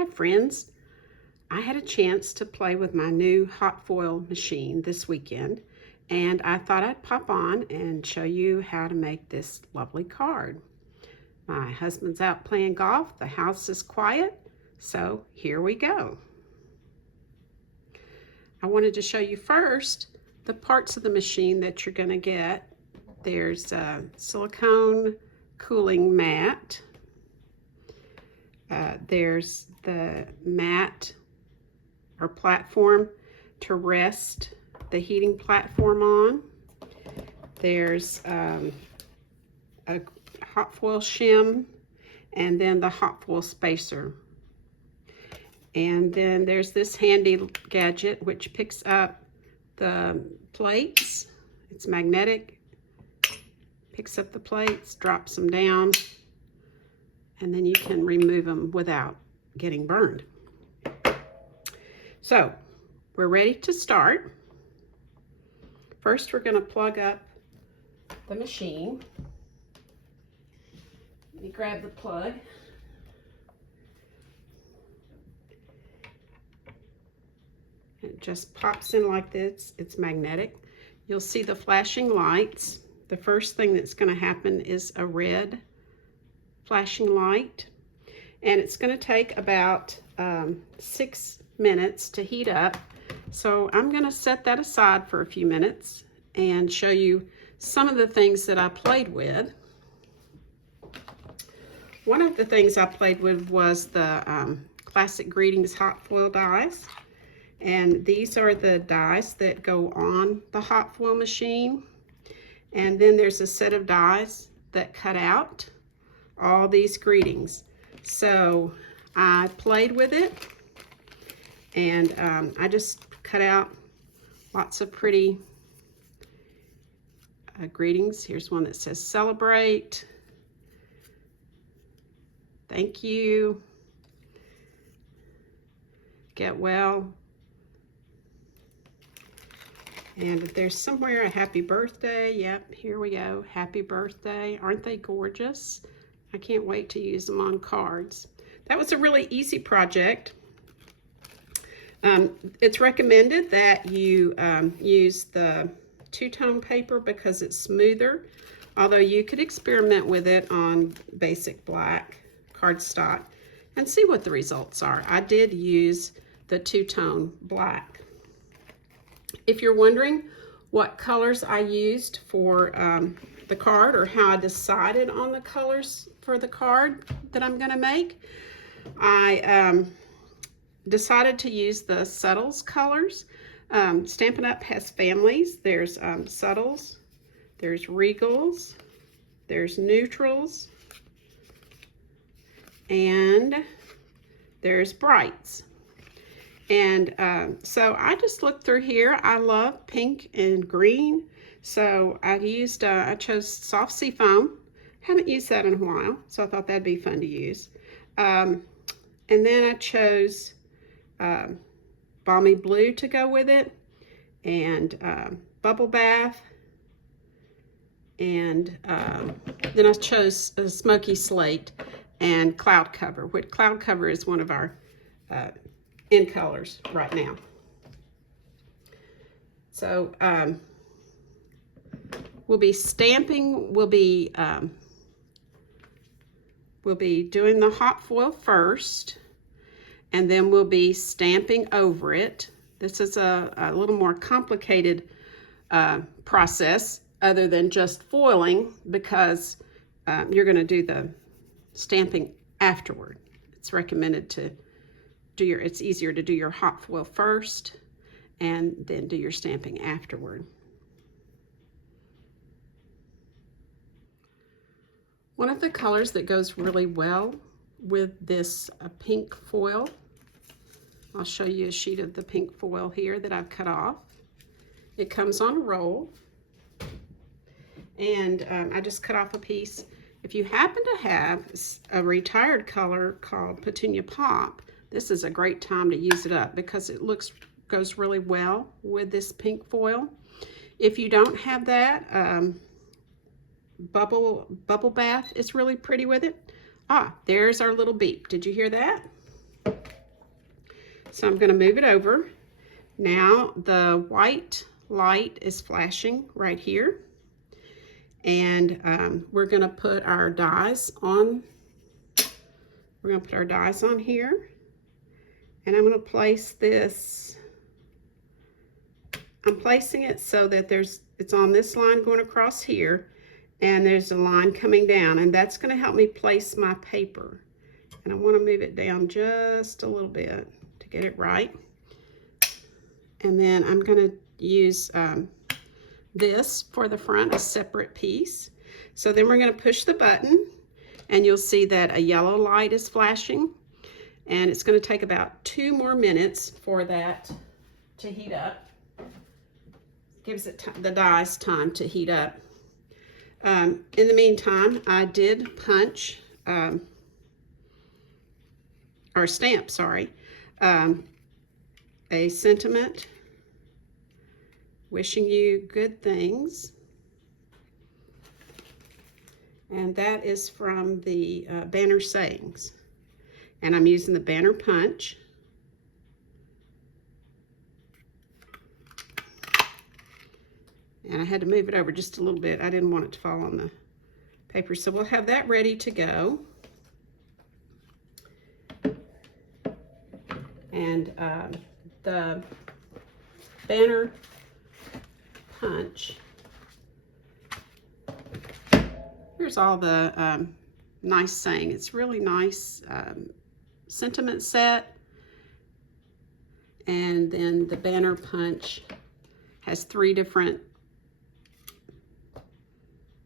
Hi friends, I had a chance to play with my new hot foil machine this weekend, and I thought I'd pop on and show you how to make this lovely card. My husband's out playing golf, the house is quiet, so here we go. I wanted to show you first the parts of the machine that you're going to get. There's a silicone cooling mat. There's the mat or platform to rest the heating platform on. There's a hot foil shim, and then the hot foil spacer. And then there's this handy gadget which picks up the plates. It's magnetic, picks up the plates, drops them down, and then you can remove them without getting burned. So we're ready to start. First, we're going to plug up the machine. Let me grab the plug. It just pops in like this. It's magnetic. You'll see the flashing lights. The first thing that's going to happen is a red flashing light, and it's going to take about 6 minutes to heat up. So I'm going to set that aside for a few minutes and show you some of the things that I played with. One of the things I played with was the Classic Greetings hot foil dies, and these are the dies that go on the hot foil machine. And then there's a set of dies that cut out all these greetings. So I played with it, and I just cut out lots of pretty greetings. Here's one that says celebrate, thank you, get well, and if there's somewhere a happy birthday, yep, here we go, happy birthday. Aren't they gorgeous? I can't wait to use them on cards. That was a really easy project. It's recommended that you use the two-tone paper because it's smoother, although you could experiment with it on basic black cardstock and see what the results are. I did use the two-tone black. If you're wondering what colors I used for the card, or how I decided on the colors for the card that I'm going to make, I decided to use the Subtles colors. Stampin' Up! Has families. There's Subtles, there's Regals, there's Neutrals, and there's Brights. And so I just looked through here. I love pink and green, so I chose soft sea foam. Haven't used that in a while, so I thought that'd be fun to use. And then I chose balmy blue to go with it, and bubble bath, and then I chose a smoky slate and cloud cover, which cloud cover is one of our in colors right now. So we'll be stamping, we'll be doing the hot foil first, and then we'll be stamping over it. This is a little more complicated process other than just foiling, because you're going to do the stamping afterward. It's recommended to do it's easier to do your hot foil first and then do your stamping afterward. One of the colors that goes really well with this pink foil, I'll show you a sheet of the pink foil here that I've cut off. It comes on a roll, and I just cut off a piece. If you happen to have a retired color called Petunia Pop, this is a great time to use it up because it goes really well with this pink foil. If you don't have that, bubble bath is really pretty with it. Ah, there's our little beep. Did you hear that? So I'm going to move it over. Now the white light is flashing right here. And we're going to put our dies on. We're going to put our dies on here. And I'm going to place this. I'm placing it so that it's on this line going across here. And there's a line coming down. And that's going to help me place my paper. And I want to move it down just a little bit to get it right. And then I'm going to use this for the front, a separate piece. So then we're going to push the button, and you'll see that a yellow light is flashing. And it's going to take about 2 more minutes for that to heat up. Gives it the dies time to heat up. In the meantime, I did punch, or stamp, sorry, a sentiment wishing you good things. And that is from the banner sayings. And I'm using the banner punch. And I had to move it over just a little bit. I didn't want it to fall on the paper. So we'll have that ready to go. And the banner punch. Here's all the nice saying. It's really nice sentiment set. And then the banner punch has 3 different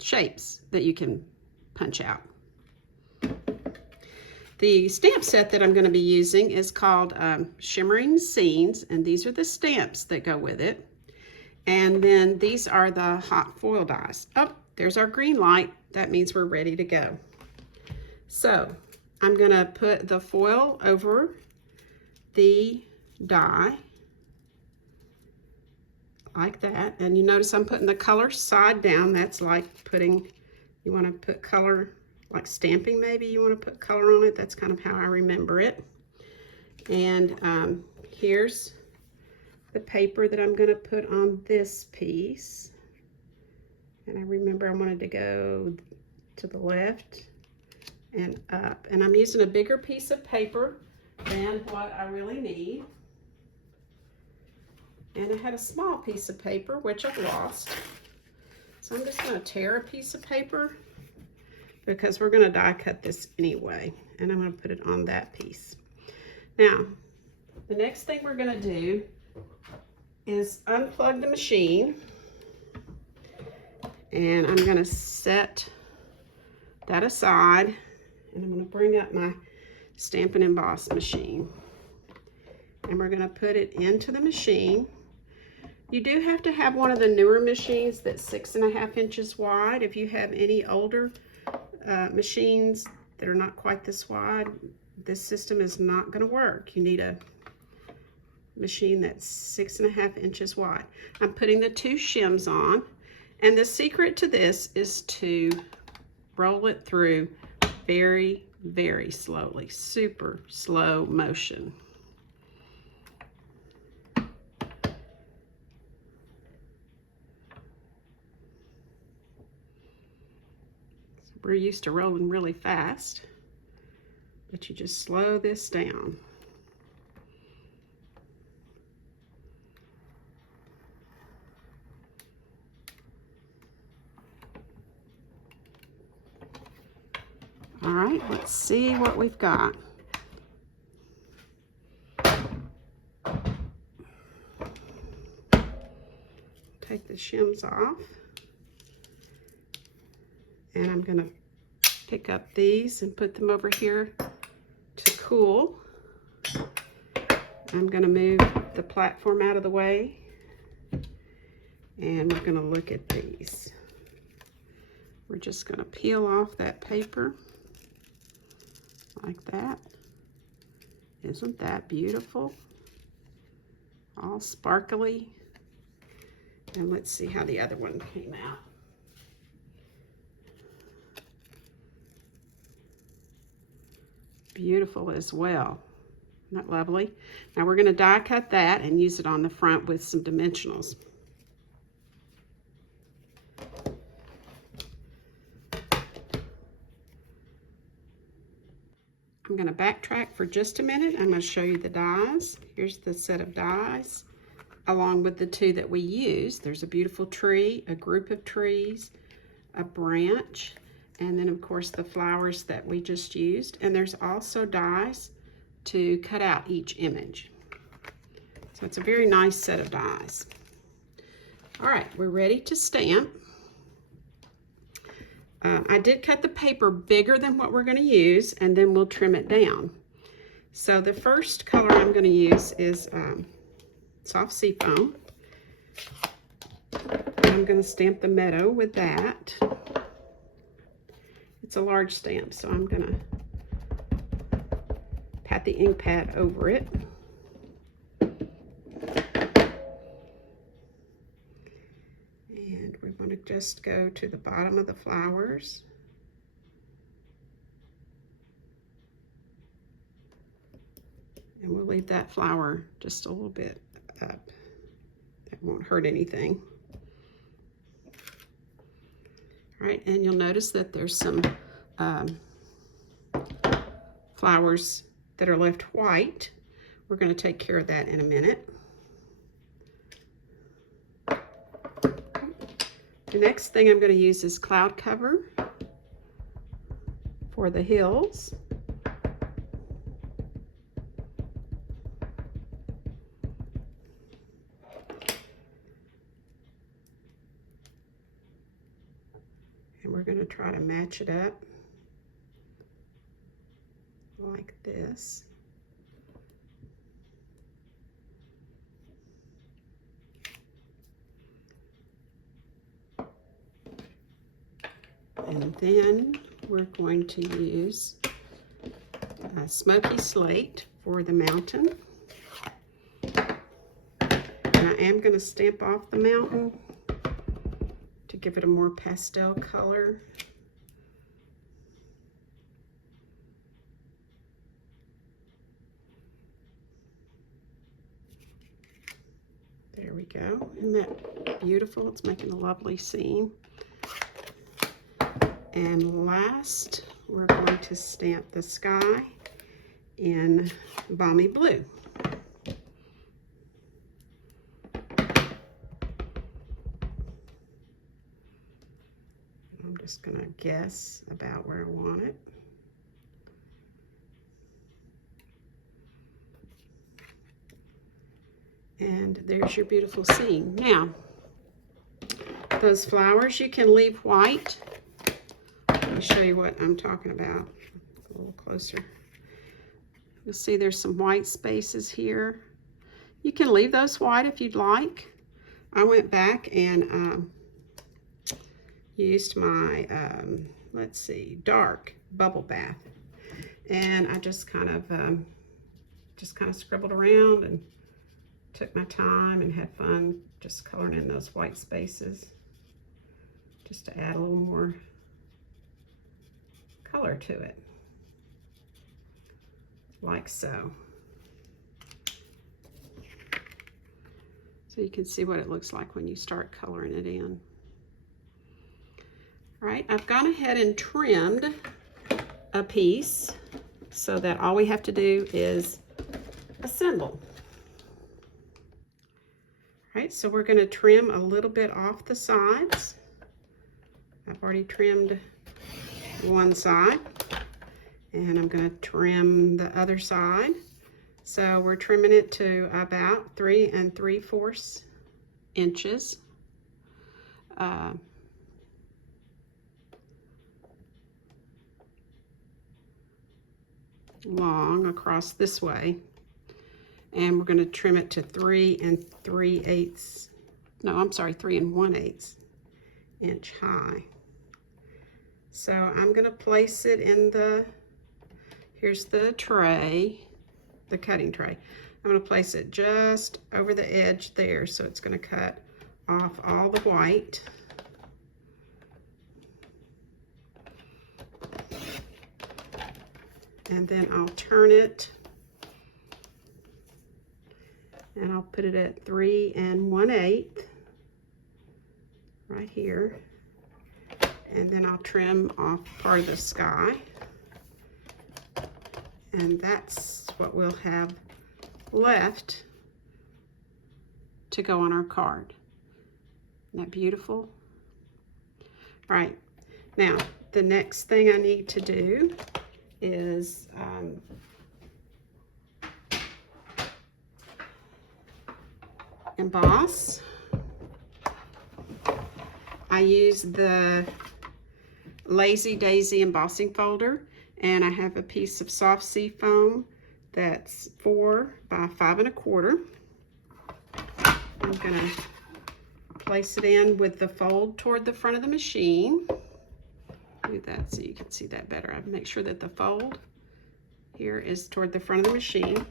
shapes that you can punch out. The stamp set that I'm going to be using is called Shimmering Scenes, and these are the stamps that go with it. And then these are the hot foil dies. Oh, there's our green light. That means we're ready to go. So I'm going to put the foil over the die like that. And you notice I'm putting the color side down. That's like putting, you want to put color, like stamping maybe, you want to put color on it. That's kind of how I remember it. And here's the paper that I'm going to put on this piece. And I remember I wanted to go to the left and up. And I'm using a bigger piece of paper than what I really need. And I had a small piece of paper, which I've lost. So I'm just going to tear a piece of paper because we're going to die cut this anyway. And I'm going to put it on that piece. Now, the next thing we're going to do is unplug the machine. And I'm going to set that aside. And I'm going to bring up my Stampin' Emboss machine. And we're going to put it into the machine. You do have to have one of the newer machines that's 6.5 inches wide. If you have any older machines that are not quite this wide, this system is not going to work. You need a machine that's 6.5 inches wide. I'm putting the 2 shims on, and the secret to this is to roll it through very, very slowly, super slow motion. We're used to rolling really fast, but you just slow this down. All right, let's see what we've got. Take the shims off. And I'm going to pick up these and put them over here to cool. I'm going to move the platform out of the way. And we're going to look at these. We're just going to peel off that paper like that. Isn't that beautiful? All sparkly. And let's see how the other one came out. Beautiful as well. Isn't that lovely? Now we're going to die cut that and use it on the front with some dimensionals. I'm going to backtrack for just a minute. I'm going to show you the dies. Here's the set of dies along with the two that we used. There's a beautiful tree, a group of trees, a branch, and then of course the flowers that we just used. And there's also dies to cut out each image. So it's a very nice set of dies. All right, we're ready to stamp. I did cut the paper bigger than what we're going to use, and then we'll trim it down. So the first color I'm going to use is soft seafoam. I'm going to stamp the meadow with that. It's a large stamp, so I'm going to pat the ink pad over it. And we want to just go to the bottom of the flowers. And we'll leave that flower just a little bit up. That won't hurt anything. All right, and you'll notice that there's some flowers that are left white. We're going to take care of that in a minute. The next thing I'm going to use is cloud cover for the hills. And we're going to try to match it up like this. And then we're going to use smoky slate for the mountain. And I am going to stamp off the mountain to give it a more pastel color. There we go. Isn't that beautiful? It's making a lovely scene. And last, we're going to stamp the sky in balmy blue. I'm just going to guess about where I want it. And there's your beautiful scene. Now, those flowers you can leave white. Let me show you what I'm talking about a little closer. You'll see there's some white spaces here. You can leave those white if you'd like. I went back and used my, let's see, dark bubble bath. And I just kind of scribbled around and took my time and had fun just coloring in those white spaces just to add a little more color to it, like so. So you can see what it looks like when you start coloring it in. All right, I've gone ahead and trimmed a piece so that all we have to do is assemble. All right, so we're going to trim a little bit off the sides. I've already trimmed one side, and I'm going to trim the other side. So we're trimming it to about 3 3/4 inches. Long across this way, and we're going to trim it to 3 3/8. No, I'm sorry, 3 1/8 inch high. So I'm going to place it in the, here's the tray, the cutting tray. I'm going to place it just over the edge there, so it's going to cut off all the white. And then I'll turn it and I'll put it at 3 1/8 right here, and then I'll trim off part of the sky, and that's what we'll have left to go on our card. Isn't that beautiful? All right, now the next thing I need to do is emboss. I use the Lazy Daisy embossing folder, and I have a piece of soft sea foam that's 4 by 5 1/4. I'm gonna place it in with the fold toward the front of the machine. Do that so you can see that better. I make sure that the fold here is toward the front of the machine,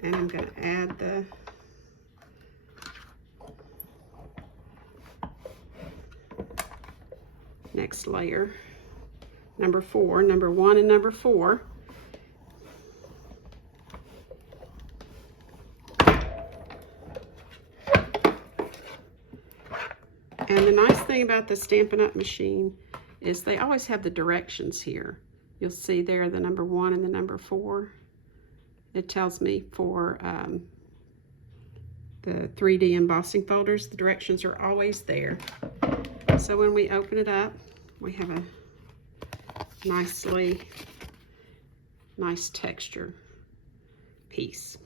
and I'm going to add the next layer, number 4, number 1 and number 4. And the nice thing about the Stampin' Up machine is they always have the directions here. You'll see there the number 1 and the number 4. It tells me for the 3D embossing folders, the directions are always there. So when we open it up, we have a nice texture piece.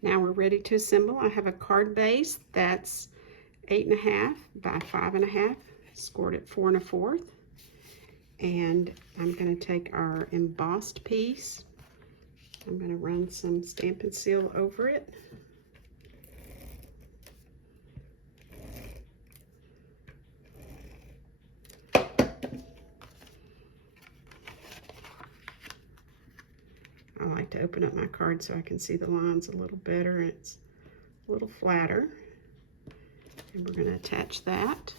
Now we're ready to assemble. I have a card base that's 8 1/2 by 5 1/2, scored at 4 1/4. And I'm going to take our embossed piece. I'm going to run some Stampin' Seal over it. I like to open up my card so I can see the lines a little better. It's a little flatter. And we're going to attach that.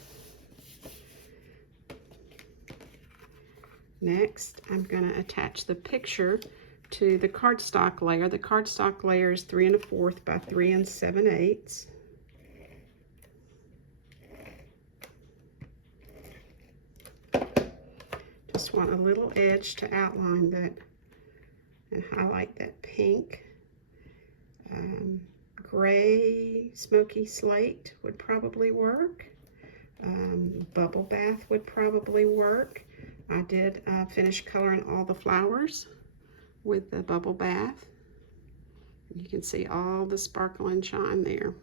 Next, I'm going to attach the picture to the cardstock layer. The cardstock layer is 3 1/4 by 3 7/8. Just want a little edge to outline that and highlight that pink. Gray, smoky slate would probably work. Bubble bath would probably work. I did finish coloring all the flowers with the bubble bath. You can see all the sparkle and shine there.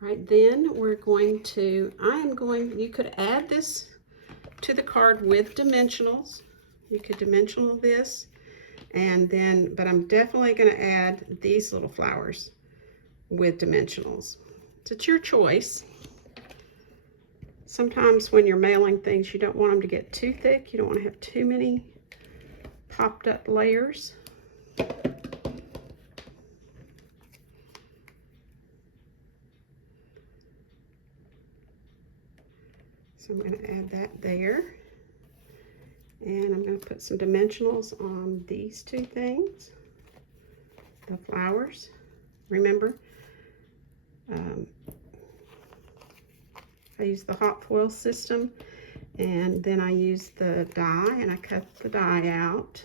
All right, then we're going to, you could add this to the card with dimensionals. You could dimensional this, and then, but I'm definitely going to add these little flowers with dimensionals. So it's your choice. Sometimes when you're mailing things, you don't want them to get too thick. You don't want to have too many popped up layers. So I'm going to add that there. And I'm going to put some dimensionals on these two things, the flowers. Remember, I use the hot foil system, and then I use the die, and I cut the die out.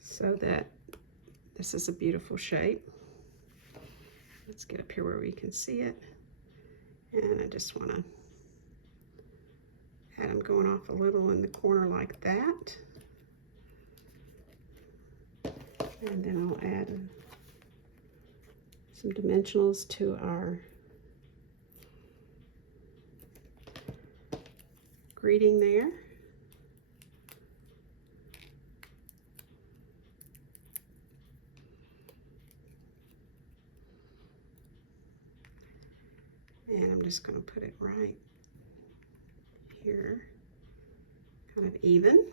So that this is a beautiful shape. Let's get up here where we can see it. And I just want to add them going off a little in the corner like that. And then I'll add some dimensionals to our greeting there. And I'm just going to put it right here, kind of even.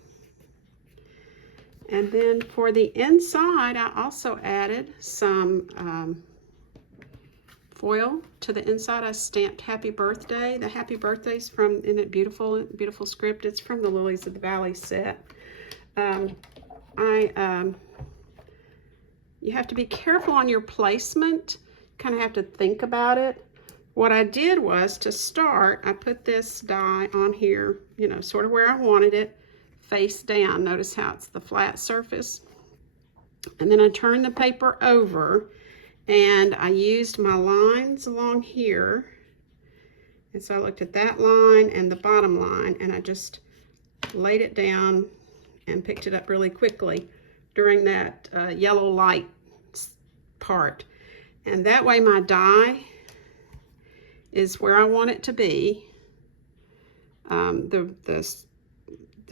And then for the inside, I also added some foil to the inside. I stamped Happy Birthday. The Happy Birthday's from, isn't it beautiful? Beautiful script. It's from the Lilies of the Valley set. You have to be careful on your placement. Kind of have to think about it. What I did was, to start, I put this die on here, you know, sort of where I wanted it, face down. Notice how it's the flat surface. And then I turned the paper over, and I used my lines along here. And so I looked at that line and the bottom line, and I just laid it down and picked it up really quickly during that yellow light part. And that way my die is where I want it to be. The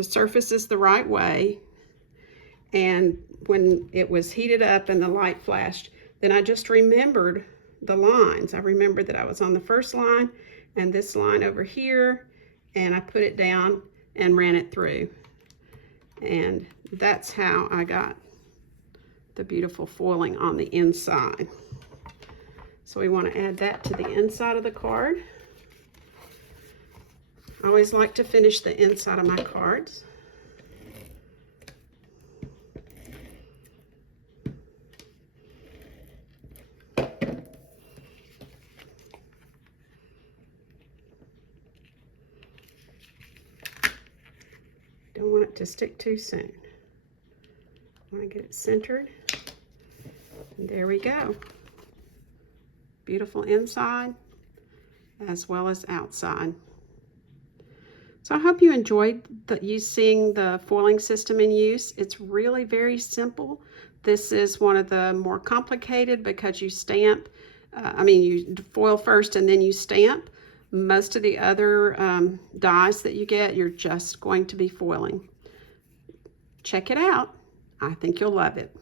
surface is the right way. And when it was heated up and the light flashed, then I just remembered the lines. I remembered that I was on the first line and this line over here, and I put it down and ran it through. And that's how I got the beautiful foiling on the inside. So we want to add that to the inside of the card. I always like to finish the inside of my cards. Don't want it to stick too soon. I want to get it centered. And there we go. Beautiful inside as well as outside. So I hope you enjoyed seeing the foiling system in use. It's really very simple. This is one of the more complicated because you stamp, you foil first and then you stamp. Most of the other dies that you get, you're just going to be foiling. Check it out. I think you'll love it.